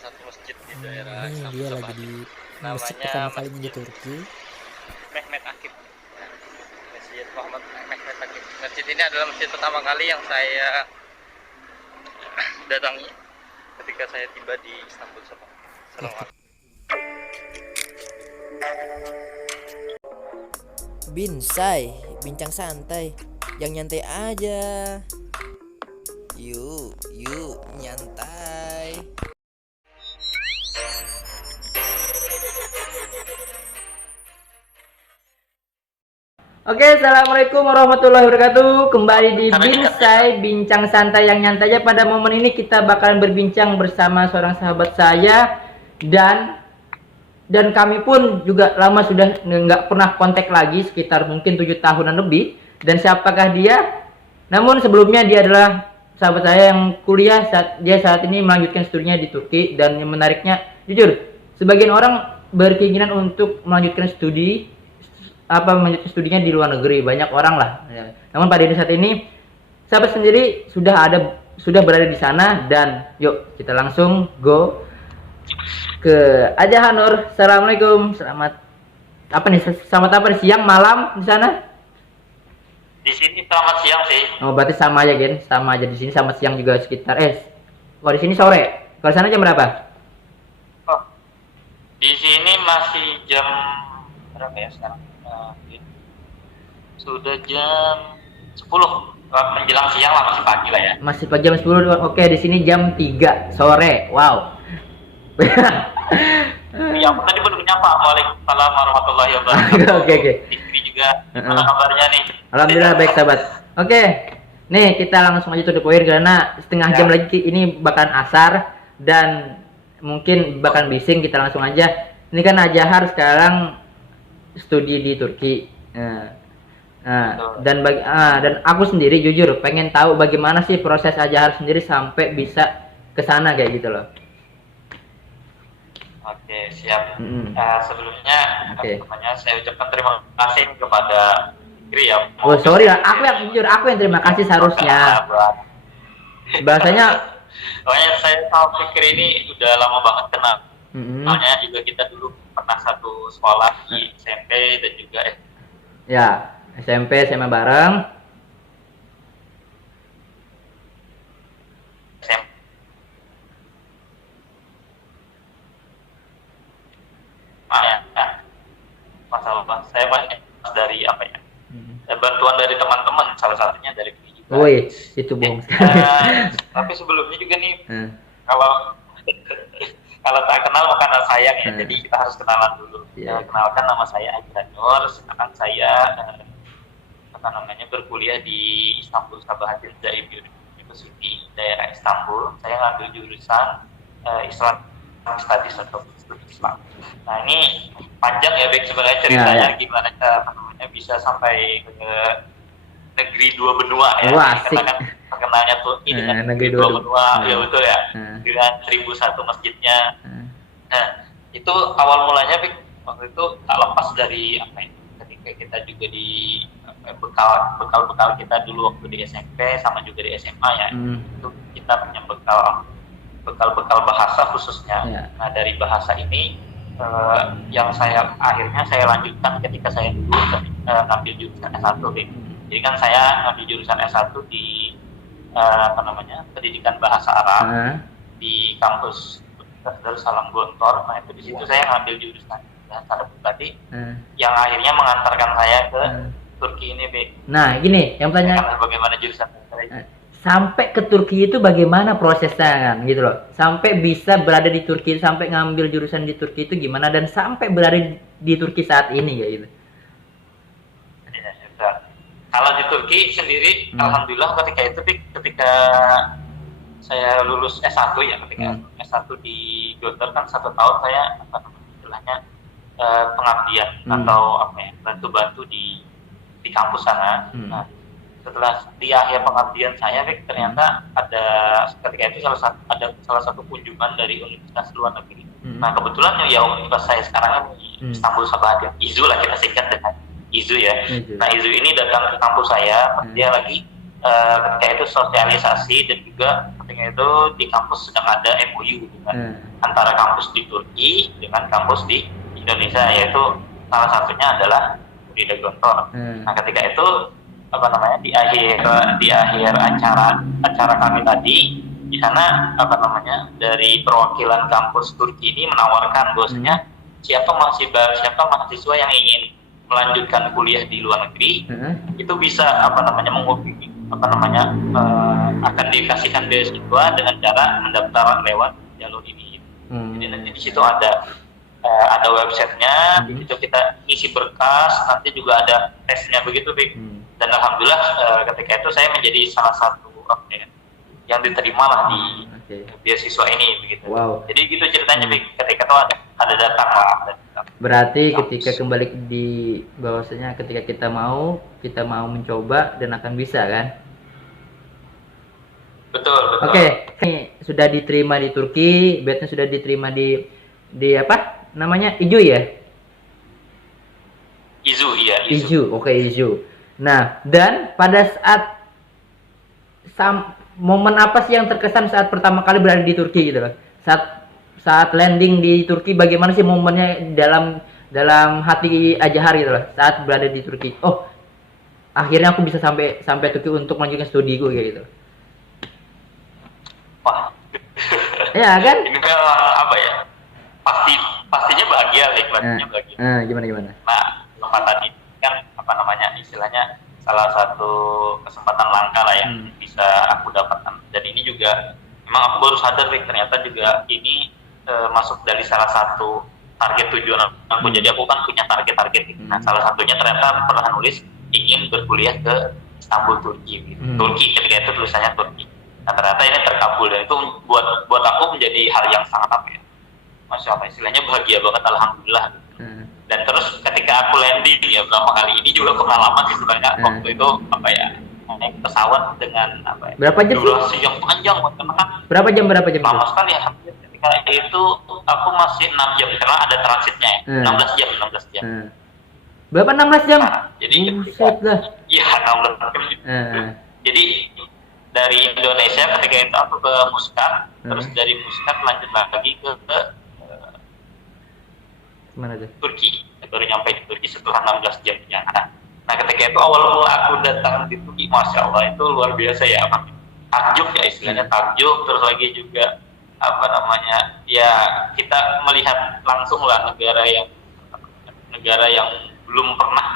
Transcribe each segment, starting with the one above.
salah satu masjid di daerah Ini Istanbul dia lagi Sabahat. di masjid Namanya pertama kalinya di Masjid Turki. Mehmet Akif. Masjid Muhammad Mehmet Akif. Masjid ini adalah masjid pertama kali yang saya datangi ketika saya tiba di Istanbul Sabahat. Assalamualaikum. Binsai, bincang santai, yang nyantai aja. Yuk, nyantai. Oke, assalamualaikum warahmatullahi wabarakatuh. Kembali di Binsai, bincang santai yang nyantai aja. Pada momen ini kita bakalan berbincang bersama seorang sahabat saya dan kami pun juga lama sudah nggak pernah kontak lagi, sekitar mungkin 7 tahunan lebih. Dan siapakah dia? Namun sebelumnya dia adalah sahabat saya yang kuliah saat ini melanjutkan studinya di Turki. Dan yang menariknya, jujur, sebagian orang berkeinginan untuk melanjutkan studinya di luar negeri, banyak orang lah. Namun pada saat ini sahabat sendiri sudah berada di sana, dan yuk kita langsung go ke Aja Hanur. Assalamualaikum. Selamat apa nih, siang malam di sana? Di sini selamat siang sih. Oh, berarti sama aja, Gen. Sama aja di sini, sama siang juga sekitar kalau di sini sore. Kalau sana jam berapa? Oh, di sini masih jam berapa ya sekarang? Sudah jam 10 menjelang siang lah, masih pagi lah ya. Masih pagi, jam 10. Oke, di sini jam 3 sore. Wow. Ya, aku tadi belum nyapa. Waalaikumsalam warahmatullahi wabarakatuh. Oke. Istri juga. Gimana kabarnya nih? Alhamdulillah baik, sahabat. Oke. Nih, kita langsung aja to the point karena setengah jam lagi ini bakalan asar dan mungkin bakalan bising. Kita langsung aja. Ini kan Ajahar sekarang studi di Turki. Dan aku sendiri jujur pengen tahu bagaimana sih proses Ajahar sendiri sampai bisa ke sana kayak gitu loh. Oke, siap. Sebelumnya teman-temannya saya ucapkan terima kasih kepada Fikri ya. Oh, sorry lah, aku yang terima kasih seharusnya. Bahasanya pokoknya saya sama Fikri ini udah lama banget kenal. Soalnya juga kita dulu pernah satu sekolah di SMP dan juga ya, SMP SMA bareng. Masalah saya banyak dari apa ya, bantuan dari teman-teman, salah satunya dari Fikri juga. Woi, itu bohong sekali. Tapi sebelumnya juga nih, kalau tak kenal maka sayang ya, jadi kita harus kenalan dulu. Kenalkan, nama saya Aja Nur, sedangkan saya berkuliah di Istanbul Sabahat University daerah Istanbul. Saya ngambil jurusan Islam Studies atau studi Islam. Nah, ini panjang ya Bek sebenarnya ceritanya gimana bisa sampai ke negeri dua benua ya. Karena kan terkenalnya Turki dengan negeri dua benua, ya betul ya. Dengan 1001 masjidnya. Nah, itu awal mulanya Bek, waktu itu tak lepas dari ketika kita juga di bekal kita dulu waktu di SMP sama juga di SMA ya. Itu kita punya bekal bahasa khususnya. Nah, dari bahasa ini yang akhirnya saya lanjutkan ketika saya dulu ngambil jurusan S1. Jadi kan saya ngambil jurusan S1 di pendidikan bahasa Arab di kampus Darussalam Gontor. Nah, itu di situ saya ngambil jurusan bahasa Arab tadi yang akhirnya mengantarkan saya ke Turki ini, Be. Nah, gini, yang tanya bagaimana jurusan sampai ke Turki itu bagaimana prosesnya kan gitu loh, sampai bisa berada di Turki, sampai ngambil jurusan di Turki itu gimana, dan sampai berada di Turki saat ini ya gitu. Kalau di Turki sendiri, alhamdulillah ketika saya lulus S1 ya, ketika S1 di Gontor kan 1 tahun saya istilahnya pengabdian atau bantu-bantu di kampus sana. Nah, setelah di akhir pengabdian saya, ternyata ada ketika itu salah satu kunjungan dari universitas luar negeri. Nah, kebetulan ya universitas saya sekarang ini Istanbul Sabahat, IZU lah kita singkat dengan IZU ya. Nah, IZU ini datang ke kampus saya, dia lagi ketika itu sosialisasi dan juga ketika itu di kampus sedang ada MOU dengan antara kampus di Turki dengan kampus di Indonesia, yaitu salah satunya adalah Unida Gontor. Nah ketika itu apa namanya di akhir acara kami tadi, di sana apa namanya dari perwakilan kampus Turki ini menawarkan bahwasanya siapa mahasiswa yang ingin melanjutkan kuliah di luar negeri itu bisa apa namanya akan dikasihkan beasiswa dengan cara mendaftar lewat jalur ini. Jadi nanti di situ ada websitenya, di situ kita isi berkas, nanti juga ada tesnya begitu, Bik. Dan alhamdulillah ketika itu saya menjadi salah satu yang diterima lah di beasiswa ini begitu. Wow. Jadi gitu ceritanya, Bik. Ketika itu ada datang lah. Berarti ketika kembali di bahwasanya ketika kita mau mencoba dan akan bisa kan? Betul. Oke, ini sudah diterima di Turki, bednya sudah diterima di apa namanya, Izu ya? Izu, iya. Izu, oke, Izu. Nah, dan pada momen apa sih yang terkesan saat pertama kali berada di Turki gitu loh? Saat landing di Turki, bagaimana sih momennya dalam hati Ajahar gitu loh saat berada di Turki? Oh, akhirnya aku bisa sampai Turki untuk melanjutkan studiku kayak gitu. Wah. Ya kan? Ini apa ya? Pastinya bahagia, pastinya bahagia. Gimana? Nah, kesempatan ini kan apa namanya istilahnya salah satu kesempatan langka lah yang bisa aku dapatkan. Dan ini juga memang aku baru sadar, ternyata juga ini masuk dari salah satu target tujuan aku. Jadi aku kan punya target. Nah, salah satunya ternyata pernah nulis ingin berkuliah ke Istanbul, Turki. Turki ketika itu tulisannya Turki. Nah, ternyata ini terkabul dan itu buat aku menjadi hal yang sangat Masya Allah, istilahnya bahagia banget, alhamdulillah. Dan terus ketika aku landing ya berapa kali ini juga pengalaman sih sebenarnya waktu itu naik pesawat dengan berapa jam durasi yang panjang karena kan berapa jam lama sekali ya. Ketika itu aku masih 6 jam karena ada transitnya ya. 16 jam. Berapa 16 jam? Nah, jadi iya 16 jam. Jadi dari Indonesia ketika itu aku ke Muscat, terus dari Muscat lanjut lagi ke mana tuh? Turki. Baru nyampe di Turki setelah 16 jam perjalanan. Nah ketika itu awal mula aku datang di Turki, Masya Allah itu luar biasa ya, takjub ya istilahnya, takjub. Terus lagi juga ya kita melihat langsung lah negara yang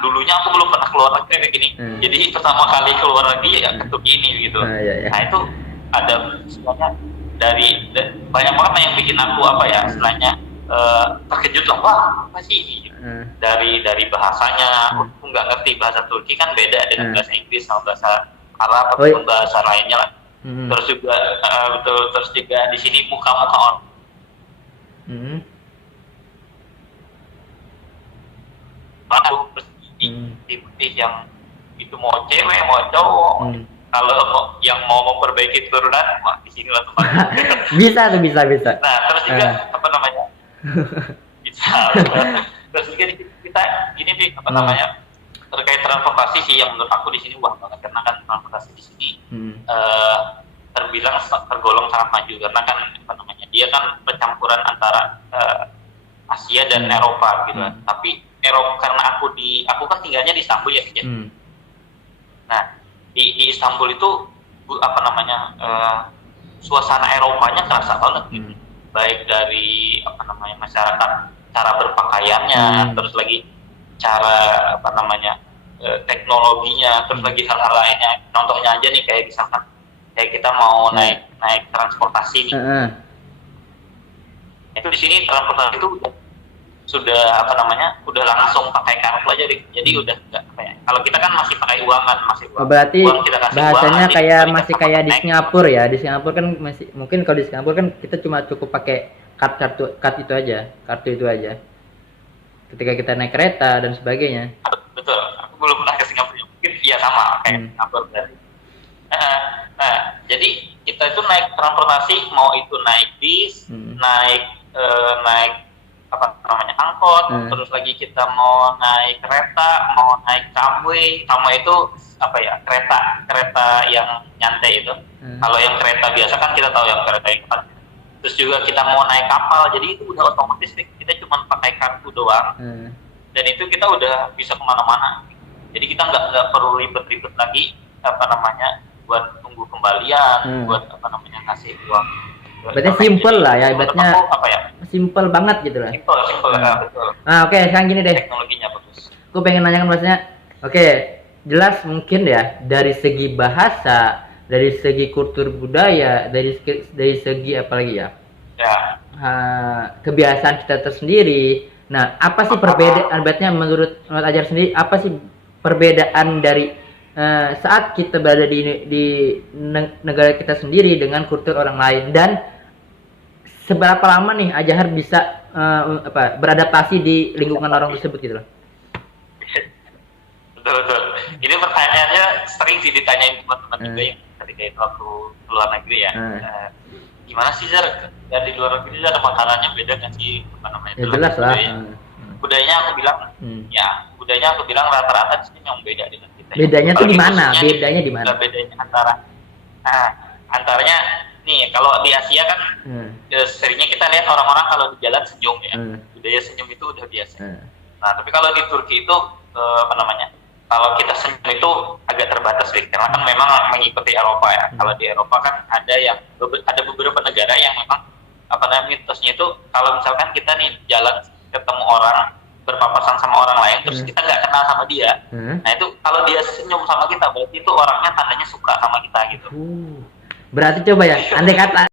dulunya aku belum pernah keluar negeri kayak gini. Jadi pertama kali keluar negeri ya ke Turki ini gitu. Nah itu ada istilahnya dari banyak banget yang bikin aku istilahnya terkejut lah, wah apa sih ini? Dari bahasanya, aku nggak ngerti bahasa Turki kan beda dengan bahasa Inggris sama bahasa Arab ataupun bahasa lainnya lah. Terus juga terus juga di sini muka-muka orang putih yang itu mau cewek mau cowok. Kalau yang mau memperbaiki turunan, wah di sini lah tempatnya. bisa. Nah terus juga bisa. Terus juga kita gini nih terkait transportasi sih yang menurut aku di sini wah banget, karena kan transportasi di sini tergolong sangat maju karena kan dia kan percampuran antara Asia dan Eropa gitu. Tapi Eropa karena aku kan tinggalnya di Istanbul ya. Nah di Istanbul itu suasana Eropanya terasa banget gitu. Baik dari masyarakat, cara berpakaiannya, terus lagi cara teknologinya, terus lagi hal-hal lainnya. Contohnya aja nih kayak misalkan kayak kita mau naik transportasi nih. Itu di sini transportasi itu sudah udah langsung pakai kartu aja deh. Jadi udah enggak kalau kita kan masih pakai uang kan, masih uang. Berarti uang kita kasih bahasanya uang, masih kayak di Singapura ya. Di Singapura kan masih, mungkin kalau di Singapura kan kita cuma cukup pakai kartu itu aja. Ketika kita naik kereta dan sebagainya. Betul. Aku belum pernah ke Singapura. Mungkin iya sama kayak Singapura berarti. Nah, jadi kita itu naik transportasi, mau itu naik bis, naik angkot, terus lagi kita mau naik kereta, mau naik tramway itu kereta yang nyantai itu. Kalau yang kereta biasa kan kita tahu yang kereta yang cepat. Terus juga kita mau naik kapal, jadi itu udah otomatis kita cuma pakai kartu doang. Dan itu kita udah bisa kemana-mana. Jadi kita nggak perlu ribet-ribet lagi buat tunggu kembalian, buat ngasih uang. Berarti simple lah ya, ibaratnya ya? Simple banget gitu lah. Simple betul. Nah, oke, sekarang gini deh. Teknologinya bagus. Aku pengen nanyakan maksudnya, oke, jelas mungkin ya dari segi bahasa, dari segi kultur budaya, dari segi apa lagi ya? Ya. Kebiasaan kita tersendiri. Nah, apa sih perbedaan? Ibaratnya menurut Ajar sendiri, apa sih perbedaan dari saat kita berada di negara kita sendiri dengan kultur orang lain, dan seberapa lama nih Ajar bisa beradaptasi di lingkungan orang tersebut gitu loh? Betul. Ini pertanyaannya sering sih ditanyain teman-teman juga yang ketika itu waktu luar negeri ya. Gimana sih Zar? Dari luar negeri ada makanannya beda kan sih? Ya jelas lah. Budayanya aku bilang, budayanya aku bilang rata-rata di sini yang beda dengan kita. Bedanya tuh di mana? Bedanya di mana? Bedanya antaranya nih kalau di Asia kan seringnya kita lihat orang-orang kalau di jalan senyum ya. Budaya senyum itu udah biasa. Nah, tapi kalau di Turki itu kalau kita senyum itu agak terbatas karena kan memang mengikuti Eropa ya. Kalau di Eropa kan ada beberapa negara yang memang mitosnya itu kalau misalkan kita nih jalan ketemu orang berpapasan sama orang lain terus kita nggak kenal sama dia, nah itu kalau dia senyum sama kita berarti itu orangnya tandanya suka sama kita gitu. Berarti coba ya, andai kata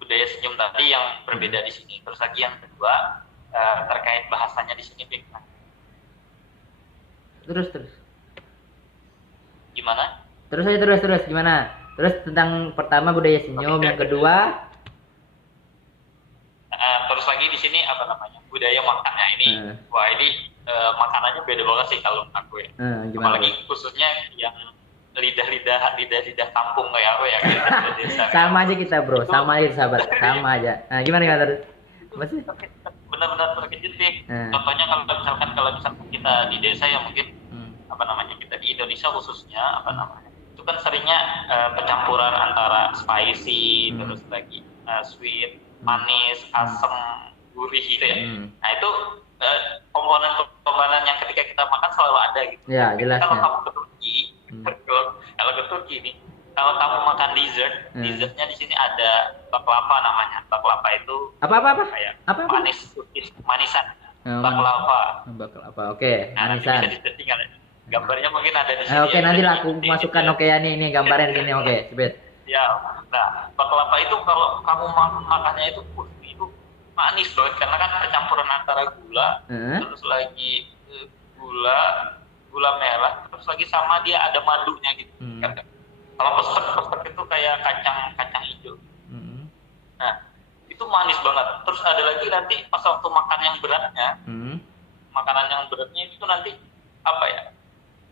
budaya senyum tadi yang berbeda di sini. Terus lagi yang kedua terkait bahasanya di sini, Terus. Gimana? Terus gimana? Terus tentang pertama budaya senyum, yang kedua terus lagi di sini budaya makannya ini. Wah, ini makanannya beda banget sih kalau aku ya. Apalagi khususnya yang lidah kampung kayak aku ya. Desa, sama aja kita bro, sama aja sahabat, sama aja. Nah, gimana terus? Masih benar-benar terkejut sih. Contohnya kalau misalkan kita di desa ya mungkin kita di Indonesia khususnya itu kan seringnya pencampuran antara spicy terus lagi sweet, manis, asam, gurih gitu ya. Nah itu komponen yang ketika kita makan selalu ada gitu. Ya, jelasnya. Kalau kamu ke Turki, kalau ke Turki nih, kalau kamu makan dessertnya di sini ada baklava namanya. Baklava itu apa? Manis, manisan. Baklava. Oke. Nah, Manisan. nanti bisa disetting gambarnya mungkin ada di sini. Oke, nanti lah aku masukkan. Oke ya, nih gambarnya di sini. Oke, sebet. Ya, nah baklava itu kalau kamu makannya itu manis banget karena kan percampuran antara gula, terus lagi gula merah, terus lagi sama dia ada madunya gitu. Kalau pesek itu kayak kacang hijau. Nah, itu manis banget. Terus ada lagi nanti pas waktu makan yang beratnya, makanan yang beratnya itu nanti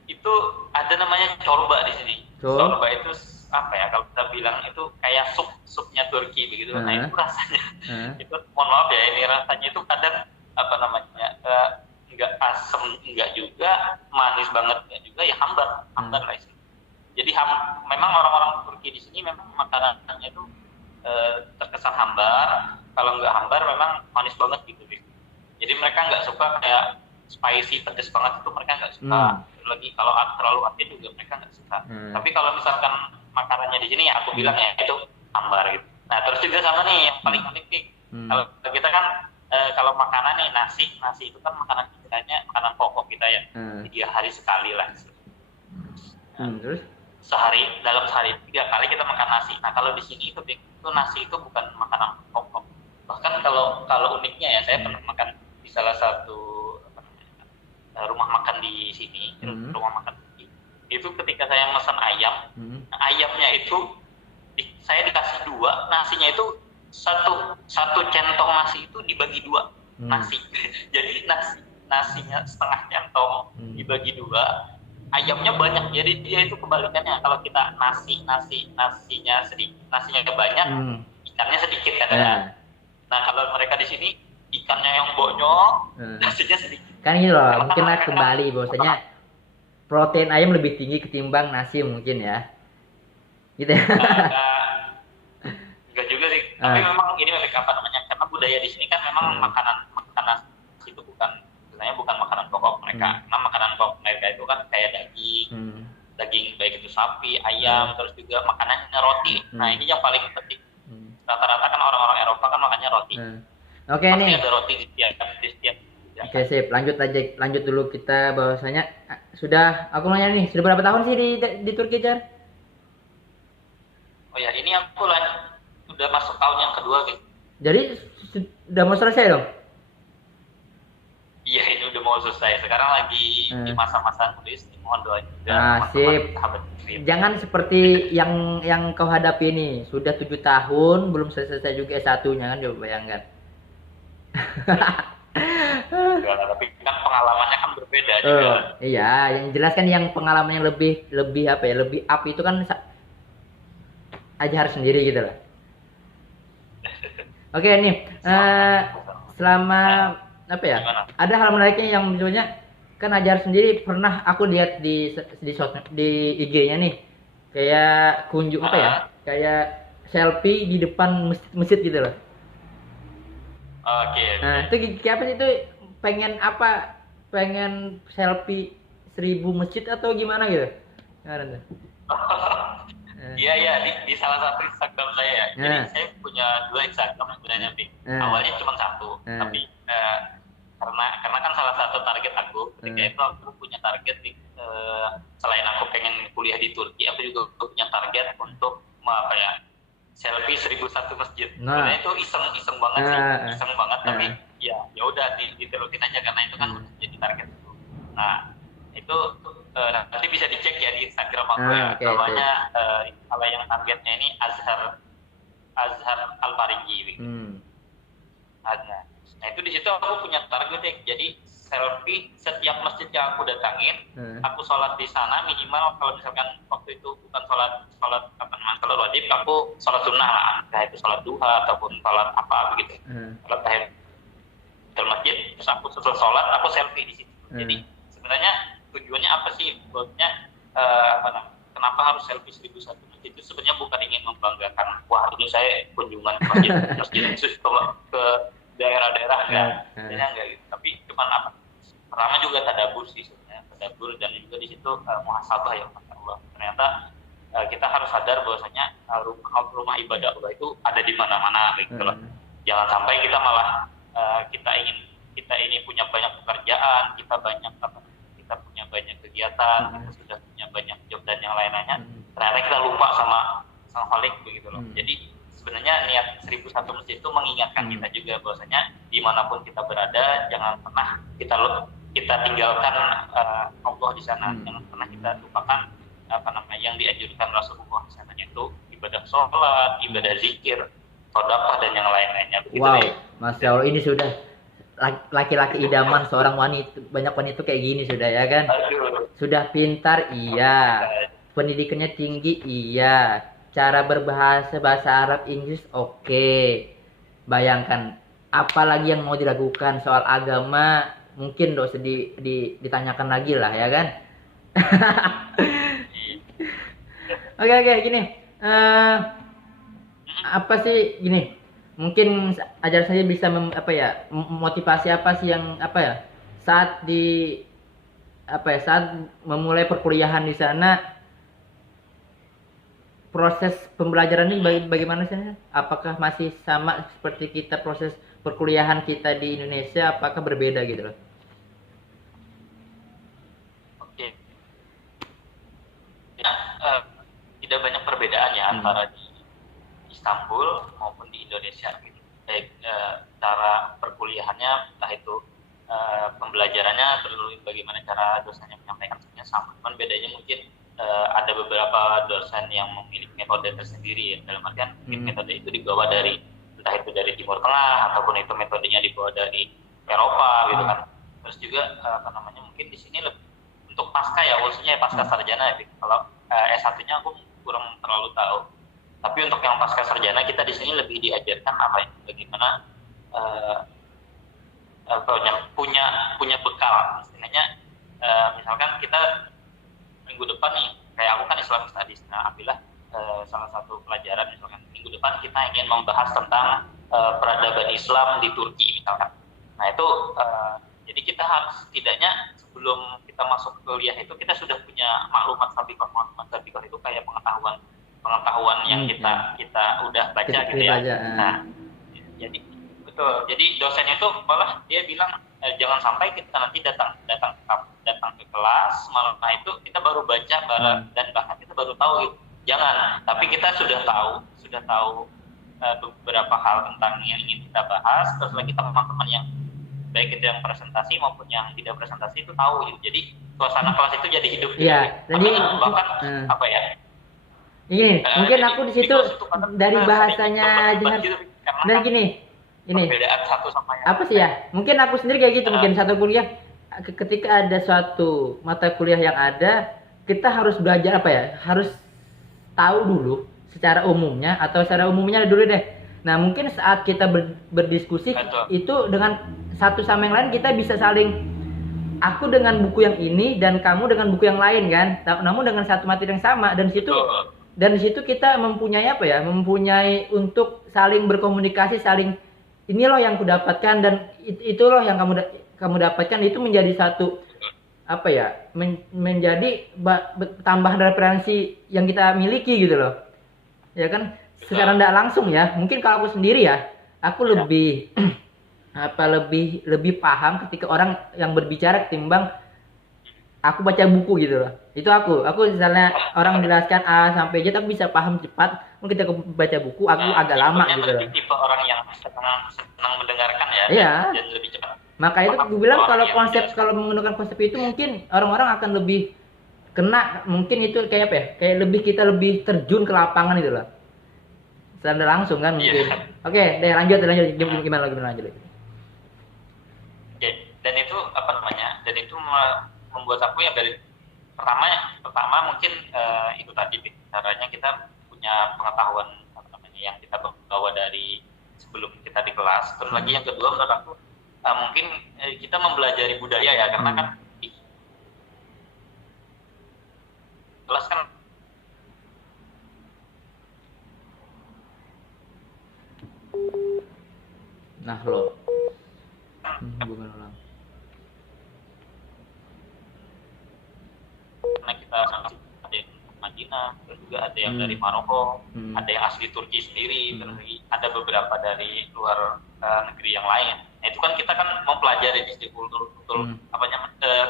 itu ada namanya corba di sini. Corba itu kalau kita bilang itu kayak supnya Turki begitu. Nah itu rasanya itu mohon maaf ya, ini rasanya itu kadang enggak asam enggak juga, manis banget enggak juga, ya hambar lah itu. Jadi memang orang-orang Turki di sini memang makanannya itu terkesan hambar. Kalau enggak hambar memang manis banget gitu. Jadi mereka enggak suka kayak spicy pedas banget, itu mereka enggak suka. Lagi kalau terlalu asin juga mereka nggak suka. Tapi kalau misalkan makanannya di sini ya aku bilang ya itu hambar gitu. Nah terus juga sama nih yang paling unik nih. Kalau kita kan kalau makanan nih nasi itu kan makanan makanan pokok kita ya. 3 hari sekali lah. Terus dalam sehari 3 kali kita makan nasi. Nah kalau di sini itu nasi itu bukan makanan pokok. Bahkan kalau uniknya ya, saya pernah makan di salah satu rumah makan di sini, rumah makan itu ketika saya pesan ayam, ayamnya itu saya dikasih 2, nasinya itu satu centong nasi itu dibagi 2 nasi. Jadi nasinya setengah centong dibagi 2, ayamnya banyak. Jadi dia itu kebalikannya. Kalau kita nasinya sedikit, nasinya banyak, ikannya sedikit kadang. Nah kalau mereka di sini ikannya yang banyak, nasinya sedikit. Kan gitu loh, mungkin lah kembali bahwasanya protein ayam lebih tinggi ketimbang nasi mungkin ya. Gitu ya. Enggak juga sih. Tapi memang ini memang apa namanya? Karena budaya di sini kan memang makanan itu sebenarnya bukan makanan pokok mereka. Karena makanan pokok mereka itu kan kayak daging baik itu sapi, ayam, terus juga makanannya roti. Nah ini yang paling penting. Rata-rata kan orang-orang Eropa kan makannya roti. Oke Pasti nih. ada roti di setiap. Oke sip, lanjut dulu kita bahwasanya aku nanya nih, sudah berapa tahun sih di Turki, Jar? Oh ya, ini aku udah masuk tahun yang kedua gitu. Jadi sudah mau selesai dong? Iya, ini udah mau selesai. Sekarang lagi di masa-masa tulis, mohon doanya juga. Sip. Jangan seperti yang kau hadapi ini, sudah 7 tahun belum selesai juga S1-nya kan, coba bayangkan. Tapi kan pengalamannya kan berbeda juga. Iya, yang jelas kan yang pengalaman yang lebih apa ya, lebih up itu kan Azhar sendiri gitu loh. Oke nih, selama apa ya? Gimana? Ada hal menariknya yang misalnya kan Azhar sendiri pernah aku lihat di IG-nya nih, kayak apa ya? Kayak selfie di depan masjid gitu loh. Oke. Nah, itu apa sih itu? Pengen selfie 1000 masjid atau gimana gitu? Gimana tuh? Iya, di salah satu Instagram saya ya. Jadi saya punya 2 Instagram sebenarnya, Pik. Awalnya cuma 1, tapi karena kan salah satu target aku ketika itu aku punya target selain aku pengen kuliah di Turki, aku juga punya target untuk apa ya, selfie 1001 masjid. Sebenarnya itu iseng banget sih, iseng banget, tapi ya udah diterusin aja karena itu kan jadi target itu. Nah, itu nanti bisa dicek ya di Instagram aku ya. Namanya kalau yang targetnya ini Azhar Al-Faringi. Nah, itu di situ aku punya target ya. Jadi selfie setiap masjid yang aku datangin, aku sholat di sana minimal kalau misalkan waktu itu bukan sholat wajib, aku sholat sunnah lah, entah itu sholat duha ataupun sholat apa begitu. Sholat tahiyatul masjid, terus aku setelah sholat aku selfie di situ. Jadi sebenarnya tujuannya apa sih? Buatnya kenapa harus selfie 1001 masjid itu sebenarnya bukan ingin membanggakan, wah ini saya kunjungan ke masjid ke daerah-daerah enggak gitu. Tapi cuman apa? Pertama juga tadabbur sih sebenarnya, tadabbur, dan juga di situ muhasabah ya Allah. Ternyata kita harus sadar bahwasanya rumah ibadah Allah itu ada di mana-mana gitu loh. Jangan sampai kita malah kita ini punya banyak pekerjaan, kita punya banyak kegiatan, kita sudah punya banyak job dan yang lain-lainnya. Ternyata kita lupa sama Sang Khalik begitu loh. Jadi sebenarnya niat 1001 masjid itu mengingatkan kita juga bahwasanya dimanapun kita berada, jangan pernah kita tinggalkan Allah di sana. Jangan pernah kita lupakan yang dianjurkan Rasulullah di sana, yaitu ibadah sholat, ibadah zikir, sedekah dan yang lain-lainnya. Begitu. Wow, Masya Allah, ini sudah laki-laki idaman seorang wanita, banyak wanita kayak gini sudah ya kan. Sudah pintar iya, pendidikannya tinggi iya, cara bahasa Arab Inggris oke. Bayangkan apalagi yang mau dilakukan soal agama, mungkin dosa ditanyakan lagi lah ya kan. Oke, gini. Apa sih gini? Mungkin Azhar saja bisa motivasi apa sih yang saat memulai perkuliahan di sana, proses pembelajaran ini bagaimana sih? Apakah masih sama seperti kita proses perkuliahan kita di Indonesia? Apakah berbeda gitu loh? Oke. Ya, tidak banyak perbedaan ya antara di Istanbul maupun di Indonesia gitu. Baik cara perkuliahannya, entah itu pembelajarannya, terus bagaimana cara dosennya menyampaikan, sebenarnya sama. Cuman bedanya mungkin ada beberapa dosen yang memiliki metode tersendiri ya. Dalam artian metode itu dibawa dari entah itu dari Timur Tengah ataupun itu metodenya dibawa dari Eropa gitu kan. Terus juga mungkin di sini lebih untuk pasca ya, khususnya pasca sarjana ya. Kalau S1-nya aku kurang terlalu tahu. Tapi untuk yang pasca sarjana kita di sini lebih diajarkan bagaimana punya bekal. Istilahnya misalkan kita minggu depan nih, kayak aku kan Islamic Studies, nah ambillah salah satu pelajaran misalkan minggu depan kita ingin membahas tentang peradaban Islam di Turki misalkan. Nah itu jadi kita harus setidaknya sebelum kita masuk kuliah itu kita sudah punya maklumat sabikoh itu kayak pengetahuan yang kita udah baca gitu ya. Nah, jadi betul. Jadi dosen itu malah dia bilang jangan sampai kita nanti datang ke kelas malah itu kita baru baca dan bahkan kita baru tahu gitu. Jangan, tapi kita sudah tahu beberapa hal tentang yang ingin kita bahas, terus lagi teman-teman yang baik itu yang presentasi maupun yang tidak presentasi itu tahu gitu. Jadi suasana kelas itu jadi hidup. Iya. Jadi bahkan apa ya? Ini mungkin aku di situ dari bahasanya jelas. Dan gini, ini perbedaan satu sama yang apa sih ya? Mungkin aku sendiri kayak gitu. Mungkin satu kuliah, ketika ada suatu mata kuliah yang ada, kita harus belajar apa ya? Harus tahu dulu secara umumnya atau secara umumnya dulu deh. Nah mungkin saat kita berdiskusi itu dengan satu sama yang lain kita bisa saling, aku dengan buku yang ini dan kamu dengan buku yang lain kan, namun dengan satu materi yang sama, dan di situ kita mempunyai apa ya, mempunyai untuk saling berkomunikasi, saling ini loh yang aku dapatkan dan itu loh yang kamu dapatkan, itu menjadi satu apa ya, menjadi tambahan referensi yang kita miliki gitu loh ya kan. Secara tidak langsung ya, mungkin kalau aku sendiri ya, aku lebih lebih paham ketika orang yang berbicara ketimbang aku baca buku gitu loh. Itu aku misalnya orang menjelaskan A sampai Z aku bisa paham cepat. Mungkin ketika aku baca buku aku agak lama gitu loh. Tipe orang yang senang mendengarkan ya. Iya. Dan lebih cepat. Maka itu aku bilang kalau menggunakan konsep itu mungkin orang-orang akan lebih kena, mungkin itu kayak apa ya? Kayak kita lebih terjun ke lapangan gitu loh. Secara langsung kan mungkin. Oke, deh lanjut. Gimana lanjut? Oke, dan itu apa namanya? Dan itu membuat aku ya dari pertama mungkin itu tadi caranya kita punya pengetahuan apa namanya yang kita bawa dari sebelum kita di kelas. Terus lagi yang kedua menurut aku mungkin kita mempelajari budaya ya, karena kan di kelas kan hubungan ulang. Karena kita ada yang Madinah, terus juga ada yang dari Maroko, ada yang asli Turki sendiri, terus ada beberapa dari luar negeri yang lain. Nah, itu kan kita kan mempelajari di kultur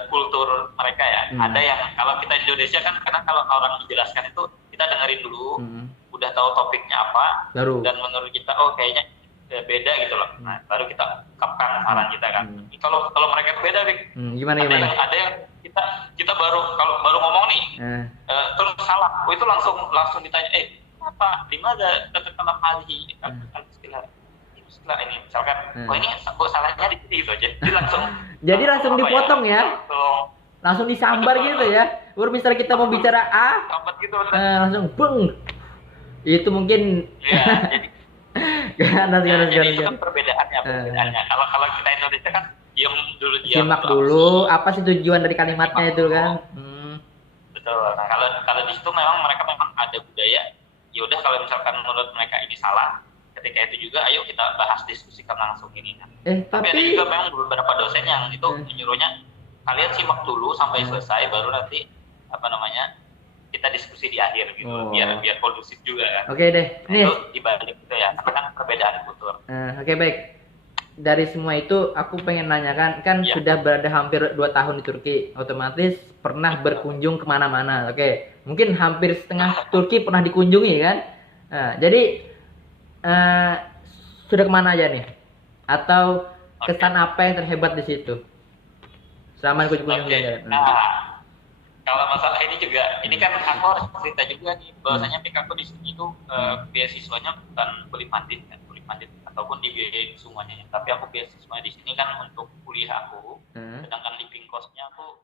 kultur mereka ya. Ada yang kalau kita di Indonesia kan, karena kalau orang menjelaskan itu kita dengerin dulu, udah tahu topiknya apa, dan menurut kita kayaknya beda gitu loh. Nah, baru kita ungkapkan saran kita kan. Kalau mereka itu beda, gimana? Ada yang kita baru ngomong nih, terus salah. Itu langsung ditanya, apa? Di mana kata-kata hali? Istilah ini misalkan, ini salahnya di sini gitu aja. Jadi langsung dipotong ya. Langsung disambar gitu ya. Baru misalnya kita mau bicara A, gitu, langsung beng. Itu mungkin jadi jadi itu kan perbedaannya. Kalau kita Indonesia kan simak dulu apa sih tujuan dari kalimatnya itu kan. Betul. Nah kalau di situ memang mereka ada budaya. Ya udah, kalau misalkan menurut mereka ini salah, ketika itu juga ayo kita bahas, diskusikan langsung ini kan. Tapi ada juga memang beberapa dosen yang itu menyuruhnya kalian simak dulu sampai selesai, baru nanti apa namanya kita diskusi di akhir gitu, biar kondusif juga kan. Oke deh. Nih. Itu dibalik itu ya, karena kan perbedaan kultur. Oke, baik. Dari semua itu aku pengen nanyakan, kan sudah berada hampir 2 tahun di Turki, otomatis pernah berkunjung kemana-mana. Oke, mungkin hampir setengah Turki pernah dikunjungi kan. Nah, jadi sudah kemana aja nih? Atau kesan apa yang terhebat di situ selama kunjungan jalan? Nah, kalau masalah ini juga, ini kan aku harus cerita juga nih, bahwasanya PK aku di sini tuh beasiswanya bukan kuliah mandiri kan, ataupun dibiayai semuanya. Tapi aku beasiswa di sini kan untuk kuliah aku, sedangkan living cost-nya aku